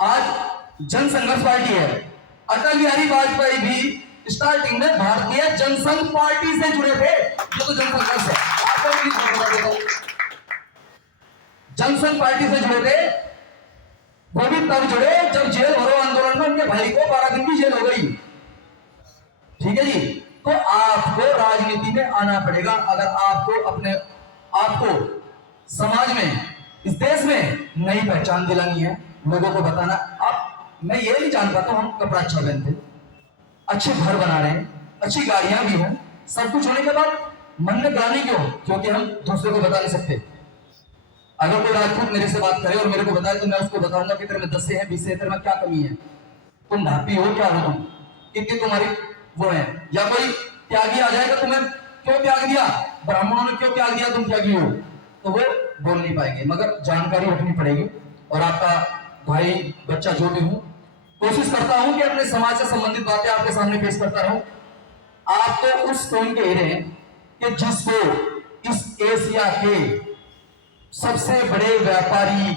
आज जन संघर्ष पार्टी है। अटल बिहारी वाजपेयी भी स्टार्टिंग में भारतीय जनसंघ पार्टी से जुड़े थे। ये तो जन संघर्ष है, आपको भी बता देता हूं। जनसंघ पार्टी से जुड़े थे, वो भी तब जुड़े जब जेल भरो आंदोलन में उनके भाई को 12 दिन की जेल हो गई। ठीक है जी। तो आपको राजनीति में आना पड़ेगा अगर आपको अपने आपको समाज में, इस देश में नई पहचान दिलानी है, लोगों को बताना। आप मैं ये नहीं जान पाता हम कपड़ा अच्छा पहनते, अच्छे घर बना रहे हैं, अच्छी गाड़ियां भी हैं, सब कुछ होने के बाद मन में ग्लानि क्यों? क्योंकि हम दूसरे को बता नहीं सकते। अगर कोई राजपूत मेरे से बात करे और मेरे को बताए तो मैं उसको बताऊंगा कि तेरे में 10 से है, 20 से है, तेरे में क्या कमी है, तुम ढापी हो, क्या हो तुम, कितनी तुम्हारी वो है। या कोई त्यागी आ जाएगा, तुम्हें क्यों त्याग दिया, ब्राह्मणों ने क्यों त्याग दिया, तुम त्यागी हो, तो वो बोल नहीं पाएंगे। मगर जानकारी रखनी पड़ेगी। और आपका भाई बच्चा जो भी हूं, कोशिश करता हूं कि अपने समाज से संबंधित बातें आपके सामने पेश करता रहूं। आप तो उस टोन के हीरे हैं कि जिसको इस एशिया के सबसे बड़े व्यापारी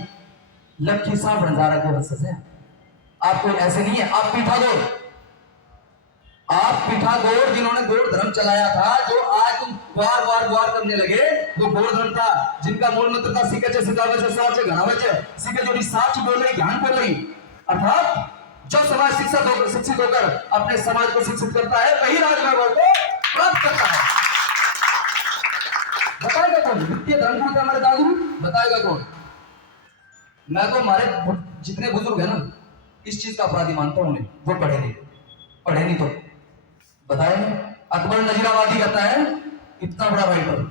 लखी साहब भंडारा के वंशज हैं। आप कोई ऐसे नहीं है। आप पिठागोर जिन्होंने गौड़ धर्म चलाया था, जो आज तुम वार करने लगे, वो गौड़ धर्म था जिनका मूल मंत्र था सिक्के सिखावे से साच घनावे से सिक्के जोड़ी साच बोल रही, ज्ञान बोल रही। अर्थात जो समाज शिक्षित होकर अपने समाज को शिक्षित करता है, वही राजवैभव को प्राप्त करता है। बताएगा कौन? वित्तीय धर्म हमारे दादू बताएगा कौन? मैं तो हमारे जितने बुजुर्ग है ना, इस चीज का अपराधी मानता हूं उन्हें। वो पढ़े नहीं तो बताए। अकबर नजीराबादी कहता है, इतना बड़ा राइटर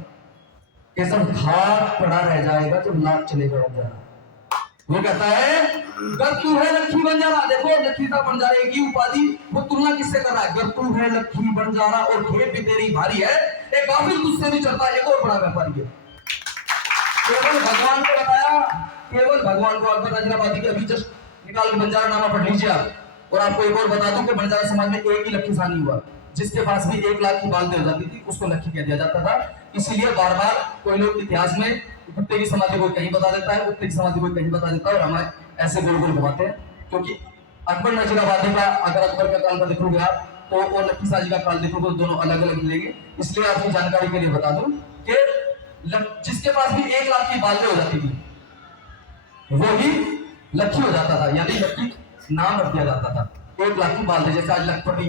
कि सब घाट पड़ा रह जाएगा जब लाख चलेगा बंजारा। वो कहता है गर तू है लखी बंजारा, देखो लखी का बंजारे की उपाधि वो तुलना किससे कर रहा है? गर तू है लखी बंजारा और खेत भी तेरी भारी है, एक काफिर तुझसे भी चलता है, एक और बड़ा व्यापारी है। केवल भगवान को बताया, केवल भगवान को। अकबर नजीराबादी के अभी जस्ट निकाल के बंजारा नामा पढ़ लीजिए आप। और आपको एक और बता दूं कि बंजारा समाज में एक ही लखी सानी हुआ, जिसके पास भी 1 लाख की बालदी हो जाती थी उसको लखी कह दिया जाता था। इसीलिए बार बार कोई लोग इतिहास में कुत्ते की समाधि कोई कहीं बता देता है, कुत्ते की समाधि कोई कहीं बता देता है, और हमें ऐसे गोल गोल घुमाते हैं। क्योंकि अकबर नजीराबादी का, अगर अकबर का काल का देखोगे आप तो और लखी साजी का काल देखोगे तो दोनों अलग अलग मिलेंगे। इसलिए आपकी जानकारी के लिए बता दूं कि जिसके पास भी 1 लाख की बालदी हो जाती थी वो ही लखी हो जाता था, यानी लखी नाम रख दिया जाता था। 1 लाख की बालदी, जैसे आज लखपति,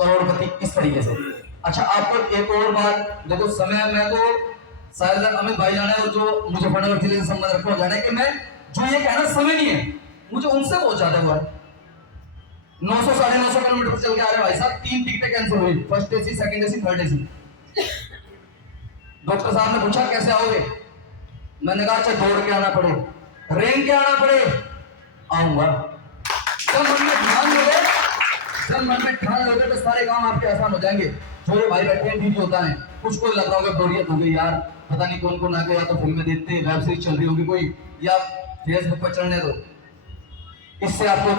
करोड़पति, इस तरीके से। अच्छा, आपको एक और बात देखो, समय में तो शायद अमित भाई जाने और जो मुजफ्फरनगर जिले से संबंध रखो जाने कि मैं जो ये कहना समय नहीं है, मुझे उनसे बहुत ज्यादा हुआ है। 900 साढ़े 900 किलोमीटर चल के आ रहे भाई साहब, 3 टिकटें कैंसिल हुई, first AC, second AC, third AC. Doctor साहब ने पूछा कैसे आओगे, मैंने कहा अच्छा दौड़ के आना पड़े, रेंग के आना पड़े, आऊंगा। जब मन में ठान लोगे तो सारे काम आपके आसान हो जाएंगे। जो भाई बैठे हैं ठीक होता है, कुछ को लग रहा होगा बोरियत हो गई यार, पता नहीं कौन कौन आ गया, या तो फिल्में देखते, वेब सीरीज चल रही होगी कोई, या फेसबुक पर चढ़ने दो। इससे आपको,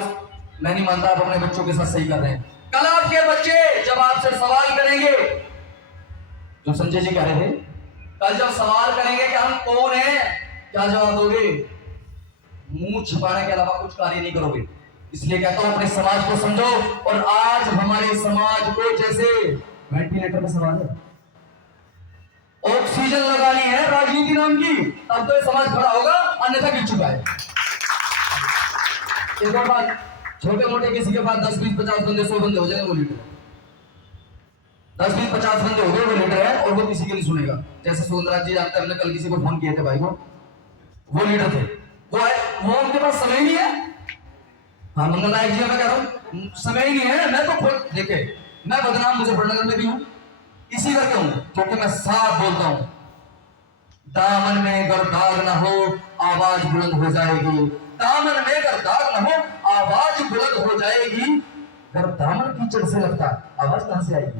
मैं नहीं मानता आप अपने बच्चों के साथ सही कर रहे हैं। कल आपके बच्चे जब आपसे सवाल करेंगे, जो संजय जी कह रहे थे, कल जब सवाल करेंगे कि हम कौन हैं, क्या जवाब दोगे? मुंह छिपाने के अलावा कुछ कार्य नहीं करोगे। इसलिए कहता हूं अपने समाज को समझो। और आज हमारे समाज को जैसे वेंटिलेटर का सवाल है, ऑक्सीजन लगानी है राजनीति नाम की, तब तो ये समाज खड़ा होगा, अन्यथा गिर चुका है। एक और बात, छोटे मोटे किसी के पास 10, 20, 50 बंदे, 100 बंदे हो जाएंगे, वो लीडर 10, 20, 50 बंदे हो गए, वो लीडर है और वो किसी के नहीं सुनेगा। जैसे सुंदराज जी जानते हैं, हमने कल किसी को फोन किए थे भाई को, वो लीडर थे, वो उनके पास समय नहीं है। हाँ मंगल नायक जी, मैं कह रहा हूं समय ही नहीं है। मैं तो खुद देखे, मैं बदनाम मुजफ्फरनगर में भी हूं इसी करके हूं, क्योंकि मैं साफ बोलता हूं, दामन में अगर दाग ना हो आवाज बुलंद हो जाएगी, दामन में अगर दाग ना हो आवाज बुलंद हो जाएगी। अगर दामन कीचड़ से लगता आवाज कहां से आएगी?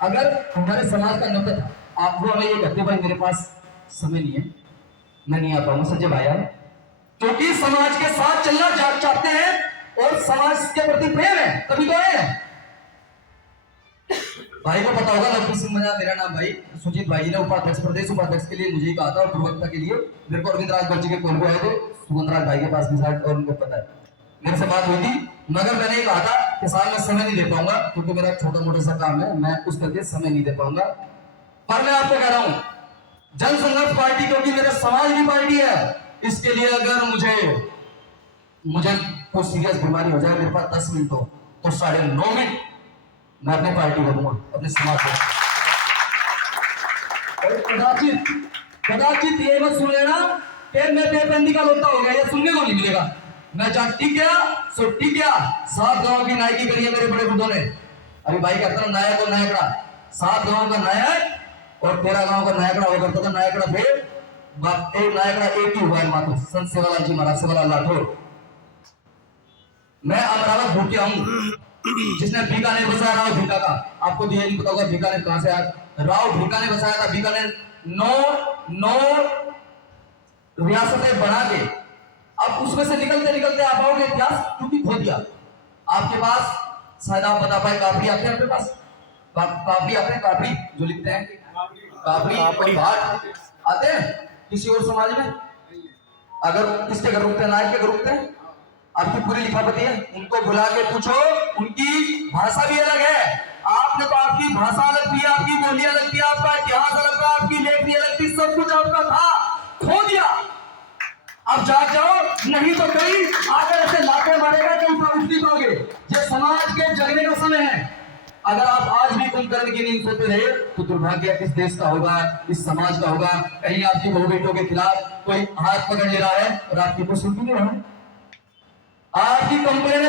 अगर हमारे समाज का नब्बे था, आप वो हमें ये कहते भाई मेरे पास समय नहीं है, मैं नहीं आ पाऊंगा, संजय भाई यार, क्योंकि समाज के साथ चलना चाहते हैं और समाज के प्रति प्रेम है, तभी तो आए हैं। भाई को पता होगा लवकुश सिंह मजा मेरा नाम भाई। सुजीत भाई जी ने उपाध्यक्ष प्रदेश उपाध्यक्ष के लिए मुझे ही कहा था और प्रवक्ता के लिए मेरे को अरविंद राजभर जी के कॉल आए थे, सुगंध राज भाई के पास भी शायद और उनको पता है मेरे से बात हुई थी। मगर मैंने ये कहा था कि साहब मैं समय नहीं दे पाऊंगा क्योंकि मेरा छोटा मोटा सा काम है, मैं उस करके समय नहीं दे पाऊंगा। पर मैं आपको कह रहा हूं जन संघर्ष पार्टी क्योंकि मेरे समाज की पार्टी है, इसके लिए अगर मुझे कोई सीरियस बीमारी हो जाए, मेरे पास 10 मिनट हो तो 9.5 मिनट मैं अपनी पार्टी को दूंगा, अपने समाज को। कदाचित ये मत सुन लेना कि मैं बेबंदी का लोटा हो गया, ये सुनने को नहीं मिलेगा। मैं जहां टिक गया सो टिक गया। 7 गांव की नायकी करी है मेरे बड़े बुद्धों ने। अभी भाई कहता ना नायक और नायकड़ा, 7 गांव का नायक और 13 गांव का नायकड़ा हुआ करता था। नायकड़ा फिर एक नायकड़ा एक ही हुआ है मात्र, संत सेवालाल जी महाराज सेवालाल राठौर। मैं अमरावत भूटिया हूं, जिसने बीकानेर बसाया राव भीका का। आपको तो ये नहीं पता होगा बीकानेर कहां से आया। राव भीका ने बसाया था बीकानेर। 9 रियासतें बना के अब उसमें से निकलते निकलते आप आओगे इतिहास क्योंकि खो दिया। आपके पास शायद आप बता पाए काफी आते हैं, आपके पास काफी आते हैं, काफी जो लिखते हैं काफी घाट आते हैं किसी और समाज में। अगर किसके घर रुकते हैं, नायक के घर रुकते हैं। आपकी पूरी लिखापति है, उनको बुला के पूछो, उनकी भाषा भी अलग है। आपने तो आपकी भाषा अलग थी, आपकी बोली अलग थी, आपका इतिहास अलग था, आपकी लेखनी अलग थी, सब कुछ आपका था, खो दिया। अब जाग जाओ, नहीं तो कहीं आकर ऐसे लाते मारेगा कि उठ नहीं पाओगे। ये समाज के जगने का समय है। अगर आप आज भी कुंभकर्ण की नींद सोते रहे तो दुर्भाग्य इस देश का होगा, इस समाज का होगा। कहीं आपकी बहु बेटों के खिलाफ कोई हाथ पकड़ ले रहा है और आपकी कुछ सुनती नहीं रहा है। आपकी कंप्लेन